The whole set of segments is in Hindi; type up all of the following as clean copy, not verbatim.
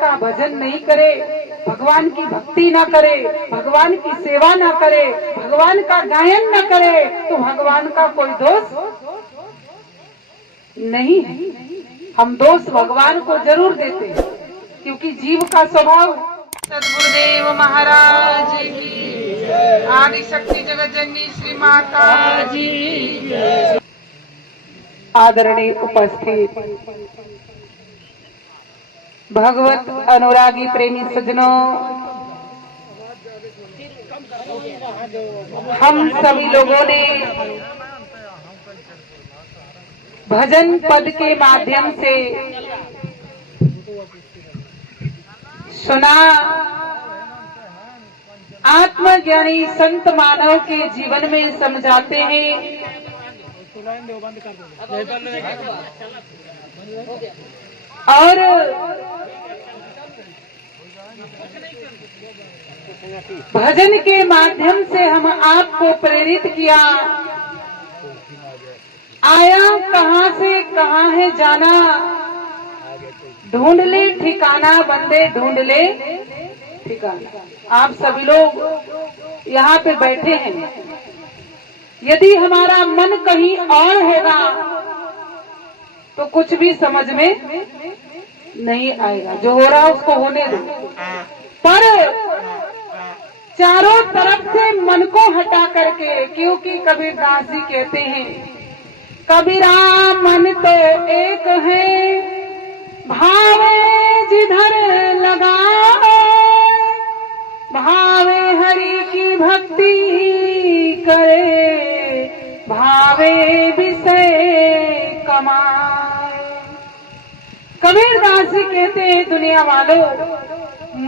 का भजन नहीं करे, भगवान की भक्ति ना करे, भगवान की सेवा ना करे, भगवान का गायन ना करे, तो भगवान का कोई दोष नहीं है। हम दोष भगवान को जरूर देते हैं, क्योंकि जीव का स्वभाव। सद्गुरुदेव महाराज की, आदि शक्ति जगत जननी श्री माता जी। आदरणीय उपस्थित भगवत अनुरागी प्रेमी सज्जनों, हम सभी लोगों ने भजन पद के माध्यम से सुना आत्मज्ञानी संत मानव के जीवन में समझाते हैं और भजन के माध्यम से हम आपको प्रेरित किया। आया कहाँ से कहाँ है जाना, ढूंढ ले ठिकाना बंदे, ढूंढ ले ठिकाना। आप सभी लोग यहाँ पे बैठे हैं, यदि हमारा मन कहीं और होगा तो कुछ भी समझ में नहीं आएगा। जो हो रहा है उसको होने दो, पर चारों तरफ से मन को हटा करके, क्योंकि कबीरदास जी कहते हैं, कबीरा मन तो एक है, भावे जिधर लगाओ, भावे हरि की भक्ति करे, भावे विषय कमाए। कबीरदास जी कहते हैं, दुनिया वालों,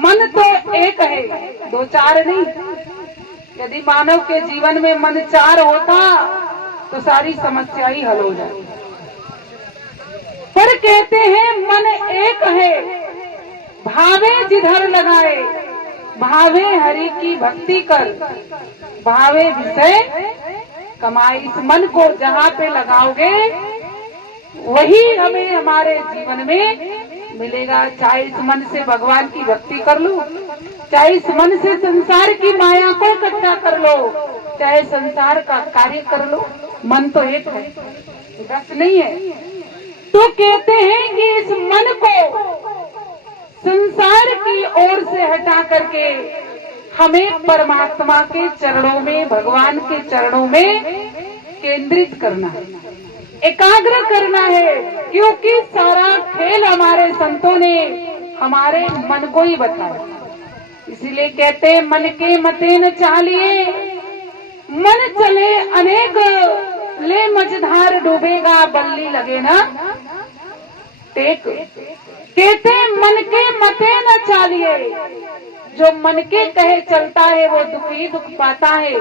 मन तो एक है, दो चार नहीं। यदि मानव के जीवन में मन चार होता तो सारी समस्या ही हल हो जाती। पर कहते हैं मन एक है, भावे जिधर लगाए, भावे हरि की भक्ति कर, भावे विषय कमाए। इस मन को जहाँ पे लगाओगे वही हमें हमारे जीवन में मिलेगा। चाहे इस मन से भगवान की भक्ति कर लो, चाहे इस मन से संसार की माया को इकट्ठा कर लो, चाहे संसार का कार्य कर लो, मन तो एक है, दस नहीं है। तो कहते हैं कि इस मन को संसार की ओर से हटा करके हमें परमात्मा के चरणों में, भगवान के चरणों में केंद्रित करना है, एकाग्र करना है। क्योंकि सारा खेल हमारे संतों ने हमारे मन को ही बताया। इसीलिए कहते हैं, मन के मते न चालिए, मन चले अनेक, ले मझधार डूबेगा, बल्ली लगे ना टेक। कहते मन के मते न चालिए, जो मन के कहे चलता है वो दुख ही दुख पाता है।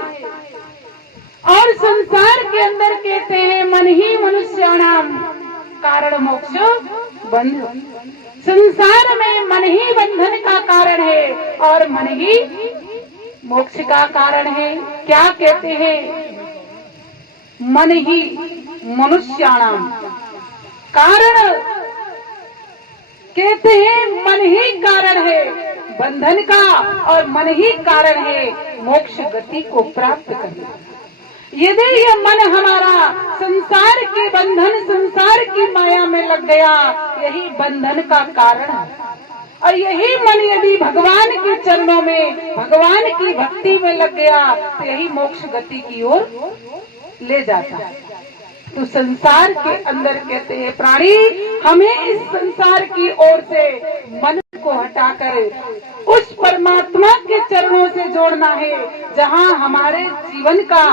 और संसार के अंदर कहते हैं, मन ही मनुष्याणाम कारण मोक्ष बंध। संसार में मन ही बंधन का कारण है और मन ही मोक्ष का कारण है। क्या कहते हैं, मन ही मनुष्याणाम कारण, कहते हैं मन ही कारण है बंधन का और मन ही कारण है मोक्ष गति को प्राप्त करना। यदि यह मन हमारा संसार के बंधन, संसार की माया में लग गया, यही बंधन का कारण है। और यही मन यदि भगवान के चरणों में, भगवान की भक्ति में लग गया, तो यही मोक्ष गति की ओर ले जाता है। तो संसार के अंदर कहते हैं प्राणी, हमें इस संसार की ओर से मन को हटाकर उस परमात्मा के चरणों से जोड़ना है, जहाँ हमारे जीवन का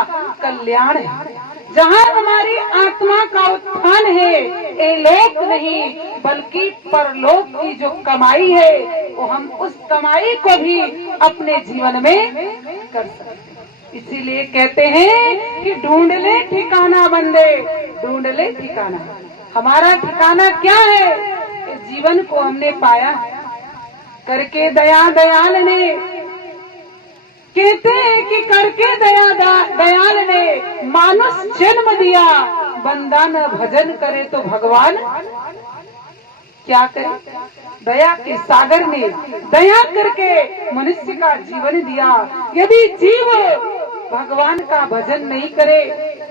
कल्याण है, जहाँ हमारी आत्मा का उत्थान है। ये लोक नहीं बल्कि परलोक की जो कमाई है, वो हम उस कमाई को भी अपने जीवन में कर सकते हैं। इसीलिए कहते हैं कि ढूंढ ले ठिकाना बंदे, ढूंढ ले ठिकाना। हमारा ठिकाना क्या है? इस जीवन को हमने पाया करके दया दयाल ने, कहते हैं कि करके दया दयाल ने मानुष जन्म दिया, बंदा न भजन करे तो भगवान क्या करे, दया के सागर ने दया करके मनुष्य का जीवन दिया। यदि जीव भगवान का भजन नहीं करे,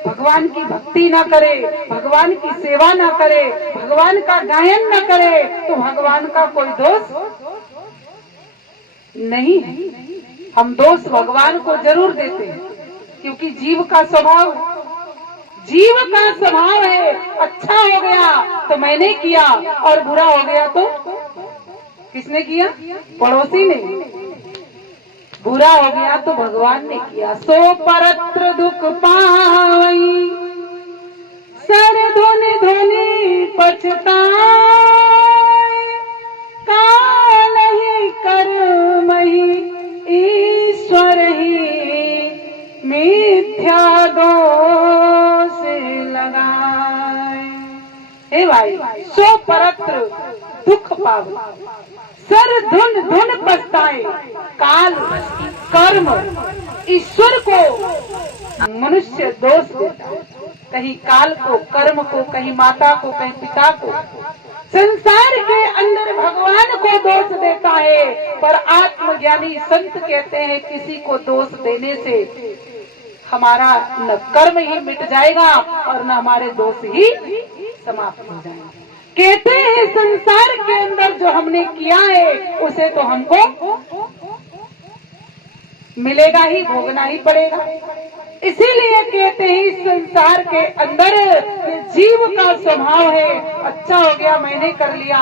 भगवान की भक्ति ना करे, भगवान की सेवा ना करे, भगवान का गायन ना करे, तो भगवान का कोई दोष नहीं है। हम दोष भगवान को जरूर देते हैं, क्योंकि जीव का स्वभाव है, अच्छा हो गया तो मैंने किया और बुरा हो गया तो किसने किया? पड़ोसी ने। बुरा हो गया तो भगवान ने किया। सो परत्र दुख पावई सर धुन धुनि पछताए, का नहीं कर्महि ईश्वर ही मिथ्या दोष लगाए। हे भाई, सो परत्र दुख पाव सर धुन धुन पछताए, काल कर्म ईश्वर को मनुष्य दोष देता है। कहीं काल को, कर्म को, कहीं माता को, कहीं पिता को, संसार के अंदर भगवान को दोष देता है। पर आत्मज्ञानी संत कहते हैं किसी को दोष देने से हमारा न कर्म ही मिट जाएगा और न हमारे दोष ही समाप्त हो जाएंगे। कहते हैं संसार के अंदर जो हमने किया है उसे तो हमको मिलेगा ही, भोगना ही पड़ेगा। इसीलिए कहते हैं इस संसार के अंदर जीव का स्वभाव है, अच्छा हो गया मैंने कर लिया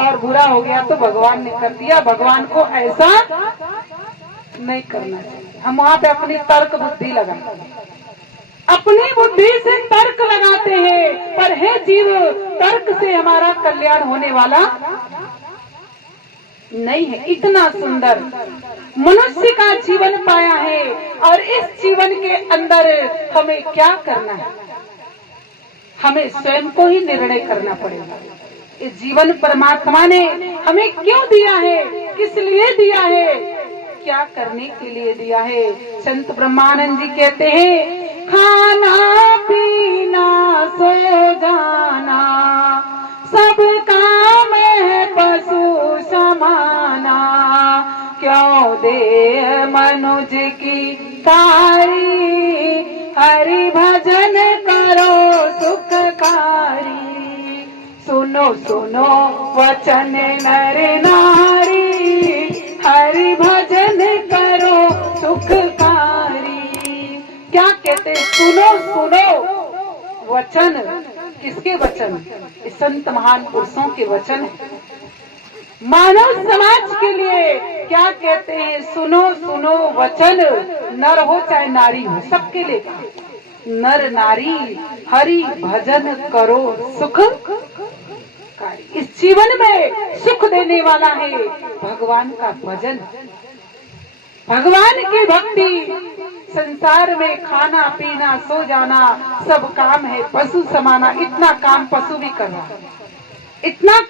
और बुरा हो गया तो भगवान ने कर दिया। भगवान को ऐसा नहीं करना चाहिए। हम वहाँ पे अपनी तर्क बुद्धि लगाते हैं, अपनी बुद्धि से तर्क लगाते हैं, पर है जीव तर्क से हमारा कल्याण होने वाला नहीं है। इतना सुंदर मनुष्य का जीवन पाया है और इस जीवन के अंदर हमें क्या करना है, हमें स्वयं को ही निर्णय करना पड़ेगा। इस जीवन परमात्मा ने हमें क्यों दिया है, किस लिए दिया है, क्या करने के लिए दिया है। संत ब्रह्मानंद जी कहते हैं खाना पीना सो जाना सब काम है पशु समाना, क्यों दे मनुज की कारी, हरि भजन करो सुखकारी। सुनो सुनो वचन नर नारी, हरि भजन करो सुखकारी। क्या कहते, सुनो सुनो वचन, किसके वचन? इस संत महान पुरुषों के वचन है। मानव समाज के लिए क्या कहते हैं, सुनो सुनो वचन, नर हो चाहे नारी हो, सबके लिए नर नारी हरि भजन करो सुख। इस जीवन में सुख देने वाला है भगवान का भजन, भगवान की भक्ति। संसार में खाना पीना सो जाना सब काम है पशु समाना, इतना काम पशु भी कर रहा है, इतना